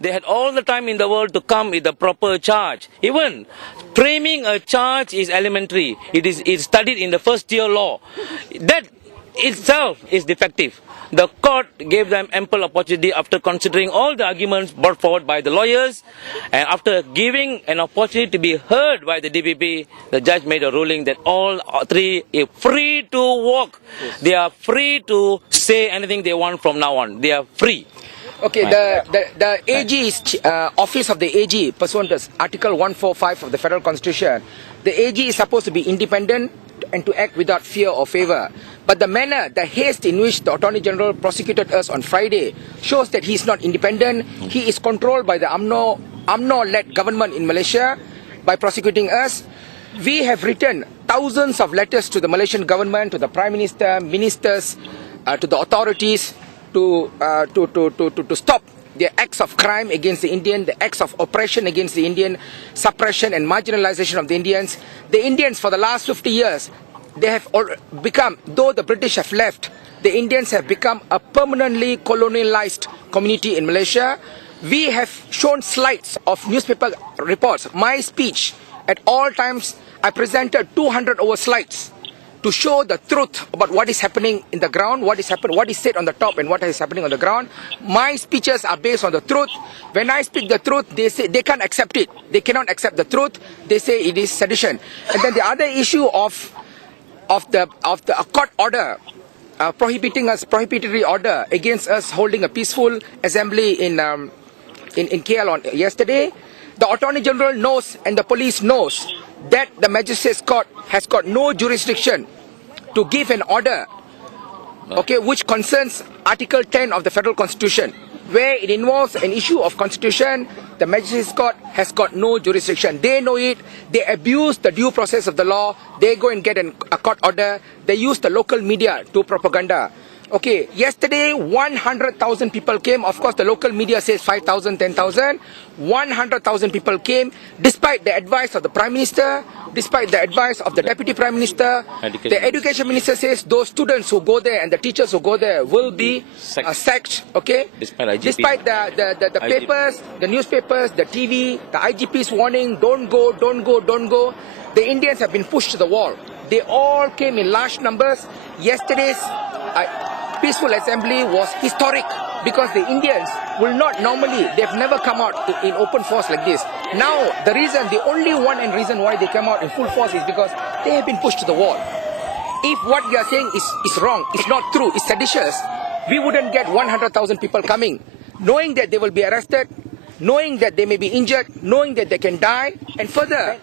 They had all the time in the world to come with the proper charge. Even framing a charge is elementary. It's studied in the first year law. That itself is defective. The court gave them ample opportunity after considering all the arguments brought forward by the lawyers, and after giving an opportunity to be heard by the DPP, the judge made a ruling that all three are free to walk. Yes. They are free to say anything they want from now on. They are free. Okay, the AG's office of the AG, pursuant to Article 145 of the Federal Constitution, the AG is supposed to be independent and to act without fear or favor. But the manner, the haste in which the Attorney General prosecuted us on Friday shows that he is not independent. He is controlled by the UMNO-led government in Malaysia by prosecuting us. We have written thousands of letters to the Malaysian government, to the Prime Minister, ministers, to the authorities to stop the acts of crime against the Indian, the acts of oppression against the Indian, suppression and marginalization of the Indians. The Indians for the last 50 years, they have become, though the British have left, the Indians have become a permanently colonialized community in Malaysia. We have shown slides of newspaper reports. My speech, at all times, I presented 200 over slides to show the truth about what is happening in the ground, what is said on the top and what is happening on the ground. My speeches are based on the truth. When I speak the truth, they say they can't accept it. They cannot accept the truth. They say it is sedition. And then the other issue of the court order, prohibitory order against us holding a peaceful assembly in KL on yesterday. The Attorney General knows and the police knows that the Magistrates Court has got no jurisdiction to give an order, okay, which concerns Article 10 of the Federal Constitution. Where it involves an issue of constitution, the Magistrates Court has got no jurisdiction. They know it. They abuse the due process of the law. They go and get a court order. They use the local media to propaganda. Okay, yesterday 100,000 people came. Of course, the local media says 5,000, 10,000. 100,000 people came, despite the advice of the Prime Minister, despite the advice of the Deputy Prime Minister. The Education Minister says those students who go there and the teachers who go there will be sacked. Okay, despite the papers, the newspapers, the TV, the IGP's warning, don't go, don't go, don't go. The Indians have been pushed to the wall. They all came in large numbers. Yesterday's peaceful assembly was historic because the Indians will not normally, they've never come out in open force like this. Now, the only one and reason why they come out in full force is because they have been pushed to the wall. If what you are saying is wrong, it's not true, it's seditious, we wouldn't get 100,000 people coming, knowing that they will be arrested, knowing that they may be injured, knowing that they can die. And further,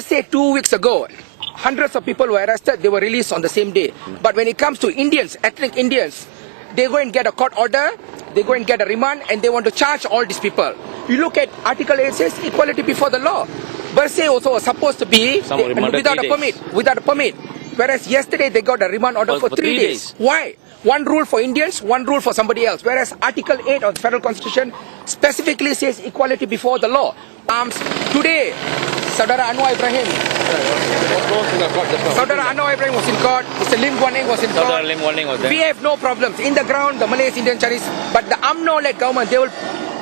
say 2 weeks ago, hundreds of people were arrested, they were released on the same day. But when it comes to Indians, ethnic Indians, they go and get a court order, they go and get a remand, and they want to charge all these people. You look at Article 8 says equality before the law. Bersih also was supposed to be without a permit. Whereas yesterday they got a remand order for 3 days. Why? One rule for Indians, one rule for somebody else. Whereas Article 8 of the Federal Constitution specifically says equality before the law. Today, Saudara Anwar Ibrahim was in court. Mr. Lim Guan Eng was in court. We have no problems. In the ground, the Malays, Indian, Chinese, but the UMNO-led government, they will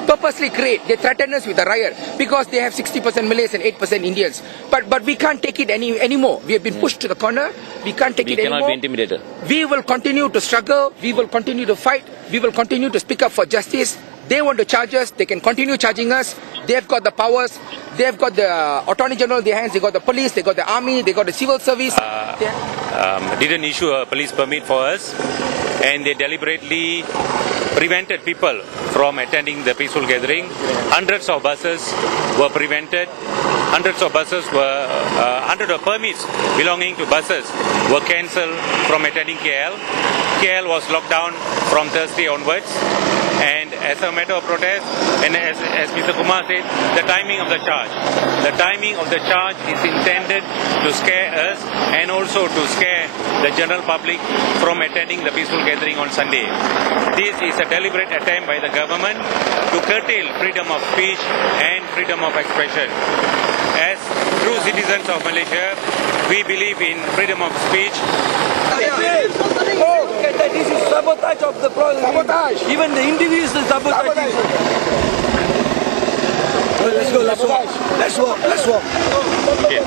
purposely they threaten us with a riot because they have 60% Malays and 8% Indians. But we can't take it anymore. We have been pushed to the corner. We can't take it anymore. We cannot be intimidated. We will continue to struggle. We will continue to fight. We will continue to speak up for justice. They want to charge us. They can continue charging us. They have got the powers. They have got the Attorney General in their hands. They got the police. They got the army. They got the civil service. Didn't issue a police permit for us, and they deliberately prevented people from attending the peaceful gathering. Hundreds of buses were prevented. Hundreds of permits belonging to buses were cancelled from attending KL. KL was locked down from Thursday onwards. And as a matter of protest, and as Mr. Kumar said, the timing of the charge. The timing of the charge is intended to scare us and also to scare the general public from attending the peaceful gathering on Sunday. This is a deliberate attempt by the government to curtail freedom of speech and freedom of expression. As true citizens of Malaysia, we believe in freedom of speech. This is sabotage of the process. Sabotage. Even the individuals sabotage. Let's go. Let's walk. Let's walk. Let's walk. Okay.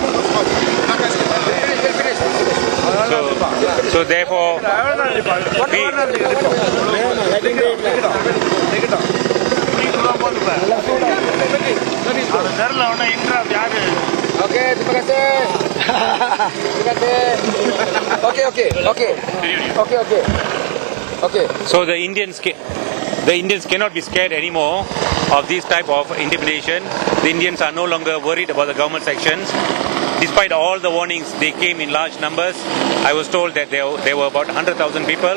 So therefore, Okay, terima kasih. Terima kasih. Okay. So the Indians cannot be scared anymore of this type of intimidation. The Indians are no longer worried about the government actions. Despite all the warnings, they came in large numbers. I was told that there were about 100,000 people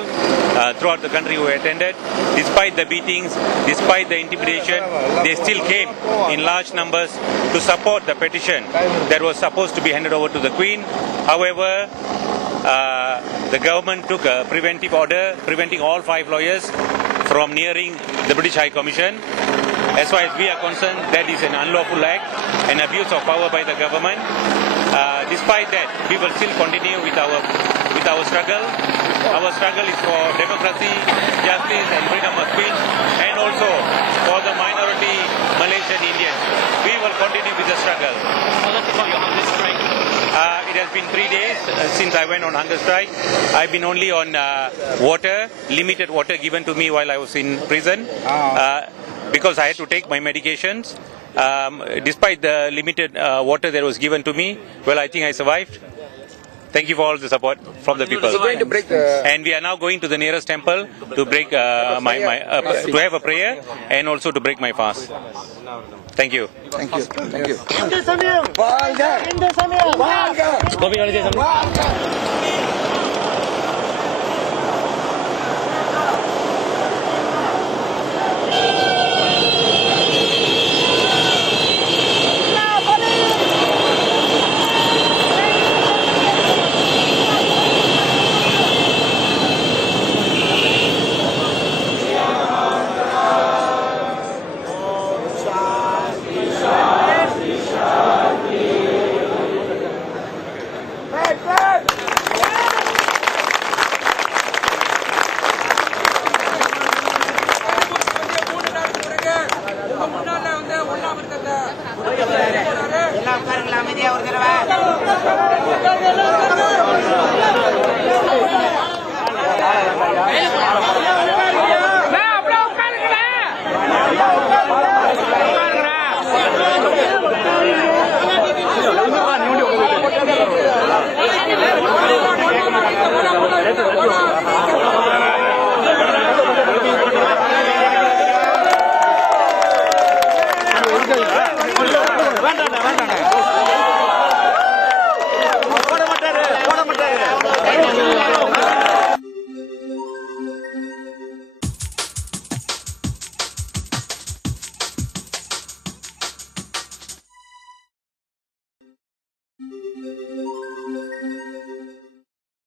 throughout the country who attended. Despite the beatings, despite the intimidation, they still came in large numbers to support the petition that was supposed to be handed over to the Queen. However, the government took a preventive order preventing all 5 lawyers from nearing the British High Commission. As far as we are concerned, that is an unlawful act, an abuse of power by the government. Despite that, we will still continue with our struggle. Our struggle is for democracy, justice and freedom of speech, and also for the minority Malaysian Indians. We will continue with the struggle. It has been 3 days since I went on hunger strike. I've been only on water, limited water given to me while I was in prison. Because I had to take my medications. Despite the limited water that was given to me, well, I think I survived. Thank you for all the support from the people. And we are now going to the nearest temple to break to have a prayer and also to break my fast. Thank you. Thank you. Thank you. Thank you.